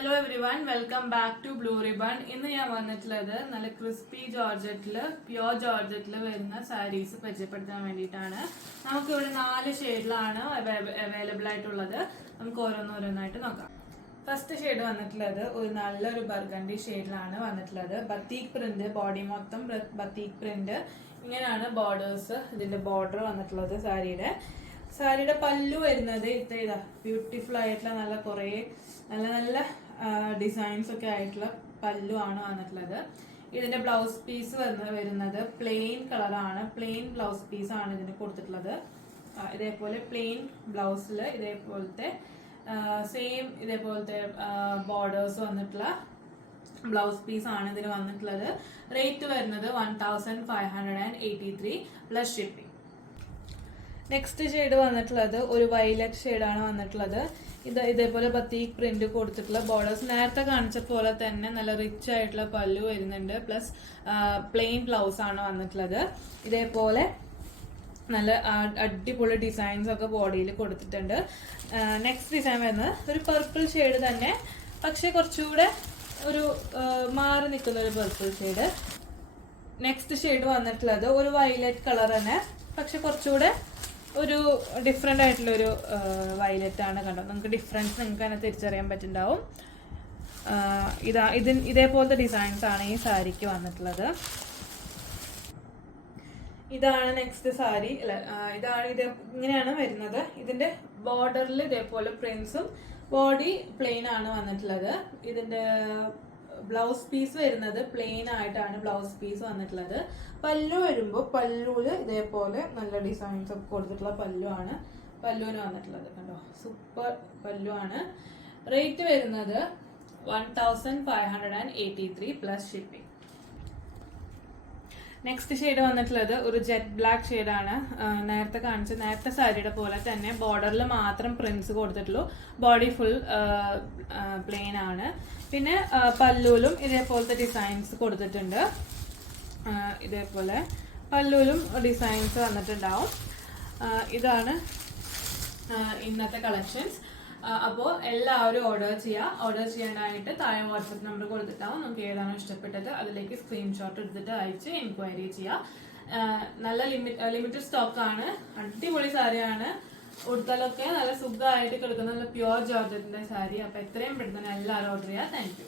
Hello everyone, welcome back to blue ribbon. ഇന്ന് ഞാൻ വന്നിട്ടുള്ളത് നല്ല ക്രിസ്പി ജോർജറ്റില് പ്യോർ ജോർജറ്റില് വരുന്ന സാരീസ് പരിചയപ്പെടുത്താൻ വേണ്ടിയിട്ടാണ്. നമുക്ക് ഇവിടെ 4 ഷെയ്ഡിലാണ് അവൈലബിൾ ആയിട്ടുള്ളത്. നമുക്ക് ഓരോന്നോരോന്നായിട്ട് നോക്കാം. ഫസ്റ്റ് ഷെയ്ഡ് വന്നിട്ടുള്ളത് ഒരു നല്ലൊരു ബർഗണ്ടി ഷെയ്ഡിലാണ് വന്നിട്ടുള്ളത്. ബത്തീക് പ്രിന്റ്, ബോഡി മൊത്തം ബത്തീക് പ്രിന്റ്. ഇങ്ങനെയാണ് ബോർഡേഴ്സ്, ഇതിന്റെ ബോർഡർ വന്നിട്ടുള്ളത്. സാരിയുടെ പല്ലു വരുന്നത് ഇതാ ബ്യൂട്ടിഫുൾ ആയിട്ടുള്ള നല്ല കുറേ നല്ല നല്ല ഡിസൈൻസ് ഒക്കെ ആയിട്ടുള്ള പല്ലു ആണ് വന്നിട്ടുള്ളത്. ഇതിന്റെ ബ്ലൗസ് പീസ് വരുന്നത് പ്ലെയിൻ കളറാണ്. പ്ലെയിൻ ബ്ലൗസ് പീസ് ആണ് ഇതിന് കൊടുത്തിട്ടുള്ളത്. ഇതേപോലെ പ്ലെയിൻ ബ്ലൗസിൽ ഇതേപോലത്തെ സെയിം ഇതേപോലത്തെ ബോർഡേഴ്സ് വന്നിട്ടുള്ള ബ്ലൗസ് പീസ് ആണ് ഇതിന് വന്നിട്ടുള്ളത്. റേറ്റ് വരുന്നത് 1583 പ്ലസ് ഷിപ്പിംഗ്. നെക്സ്റ്റ് ഷെയ്ഡ് വന്നിട്ടുള്ളത് ഒരു വയലറ്റ് ഷെയ്ഡാണ് വന്നിട്ടുള്ളത്. ഇതേപോലെ ബത്തീക് പ്രിന്റ് കൊടുത്തിട്ടുള്ള ബോർഡേഴ്സ്. നേരത്തെ കാണിച്ച പോലെ തന്നെ നല്ല റിച്ച് ആയിട്ടുള്ള പല്ലു വരുന്നുണ്ട്. പ്ലസ് പ്ലെയിൻ ബ്ലൗസ് ആണ് വന്നിട്ടുള്ളത്. ഇതേപോലെ നല്ല അടിപൊളി ഡിസൈൻസ് ഒക്കെ ബോഡിയിൽ കൊടുത്തിട്ടുണ്ട്. നെക്സ്റ്റ് ഡിസൈൻ വരുന്നത് ഒരു പർപ്പിൾ ഷെയ്ഡ് തന്നെ, പക്ഷെ കുറച്ചുകൂടെ ഒരു മാറി നിൽക്കുന്ന ഒരു പർപ്പിൾ ഷെയ്ഡ്. നെക്സ്റ്റ് ഷെയ്ഡ് വന്നിട്ടുള്ളത് ഒരു വയലറ്റ് കളർ തന്നെ, പക്ഷെ കുറച്ചുകൂടെ ഒരു ഡിഫറെന്റ് ആയിട്ടുള്ള ഒരു വയലറ്റ് ആണ്. കണ്ടോ, നിങ്ങൾക്ക് ഡിഫറൻസ് നിങ്ങൾക്ക് തന്നെ തിരിച്ചറിയാൻ പറ്റുന്നുണ്ടാവും. ഇതേപോലത്തെ ഡിസൈൻസ് ആണ് ഈ സാരിക്ക് വന്നിട്ടുള്ളത്. ഇതാണ് നെക്സ്റ്റ് സാരി. ഇങ്ങനെയാണ് വരുന്നത്. ഇതിന്റെ ബോർഡറിൽ ഇതേപോലെ പ്രിന്റ്സും ബോഡി പ്ലെയിൻ ആണ് വന്നിട്ടുള്ളത്. ഇതിന്റെ ബ്ലൗസ് പീസ് വരുന്നത് പ്ലെയിൻ ആയിട്ടാണ് ബ്ലൗസ് പീസ് വന്നിട്ടുള്ളത്. പല്ലു വരുമ്പോൾ പല്ലുവില് ഇതേപോലെ നല്ല ഡിസൈൻസ് ഒക്കെ കൊടുത്തിട്ടുള്ള പല്ലു ആണ് പല്ലുവിന് വന്നിട്ടുള്ളത്. കണ്ടോ, സൂപ്പർ പല്ലു ആണ്. റേറ്റ് വരുന്നത് 1583 പ്ലസ് ഷിപ്പിംഗ്. നെക്സ്റ്റ് ഷെയ്ഡ് വന്നിട്ടുള്ളത് ഒരു ജെറ്റ് ബ്ലാക്ക് ഷെയ്ഡാണ്. നേരത്തെ സാരിയുടെ പോലെ തന്നെ ബോർഡറിൽ മാത്രം പ്രിന്റ്സ് കൊടുത്തിട്ടുള്ളൂ. ബോഡി ഫുൾ പ്ലെയിൻ ആണ്. പിന്നെ പല്ലുവിലും ഇതേപോലത്തെ ഡിസൈൻസ് കൊടുത്തിട്ടുണ്ട്. ഇതേപോലെ പല്ലുവിലും ഡിസൈൻസ് വന്നിട്ടുണ്ടാവും. ഇതാണ് ഇന്നത്തെ കളക്ഷൻസ്. അപ്പോൾ എല്ലാവരും ഓർഡർ ചെയ്യാനായിട്ട് താഴെ വാട്സപ്പ് നമ്പർ കൊടുത്തിട്ടാവും. നമുക്ക് ഏതാണോ ഇഷ്ടപ്പെട്ടത് അതിലേക്ക് സ്ക്രീൻഷോട്ട് എടുത്തിട്ട് അയച്ച് എൻക്വയറി ചെയ്യാം. നല്ല ലിമിറ്റഡ് സ്റ്റോക്ക് ആണ്. അടിപൊളി സാരിയാണ്. ഉടുത്താലൊക്കെ നല്ല സുഖമായിട്ട് കിടക്കുന്ന നല്ല പ്യുവർ ജോർജറ്റിന്റെ സാരി. അപ്പൊ എത്രയും പെട്ടെന്ന് എല്ലാവരും ഓർഡർ ചെയ്യാം. Thank you.